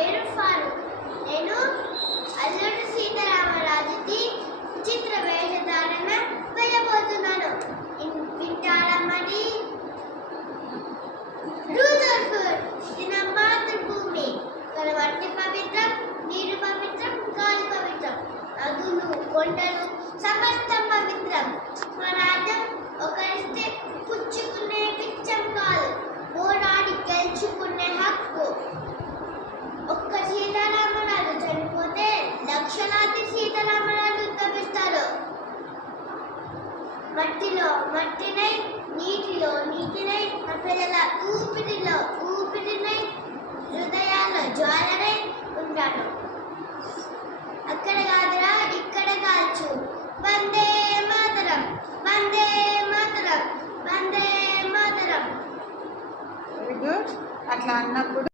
పేరు ఫారూక్. నేను అల్లూరి సీతారామరాజుకి విచిత్ర వేషధారణ వెళ్ళబోతున్నాను. వింటారా మరి? రూదర్ఫోర్డ్ ఇది నా మాతృభూమి. ఇక్కడ మట్టి పవిత్రం, నీరు పవిత్రం, గాలి పవిత్రం, నదులు, కొండలు సమస్తం పవిత్రం. స్వరాజ్యం ఒకరిస్తే పుచ్చుకునే పిచ్చం కాదు, పోరాడి గెలుచుకునే హక్కు. ఒక్క సీతారామరాజు చనిపోతే లక్షలాది సీతారామరాజు ఉద్భవిస్తారు. మట్టిలో మట్టినై, నీటిలో నీటినై, ప్రజల ఊపిరిలో ఊపిరినై, హృదయాల్లో జ్వాలనై ఉంటాను. అక్కడ కాదురా ఇక్కడ కాల్చు. వందే మాతరం, వందే మాతరం, వందే మాతరం. Very good. అట్లా అన్నప్పుడు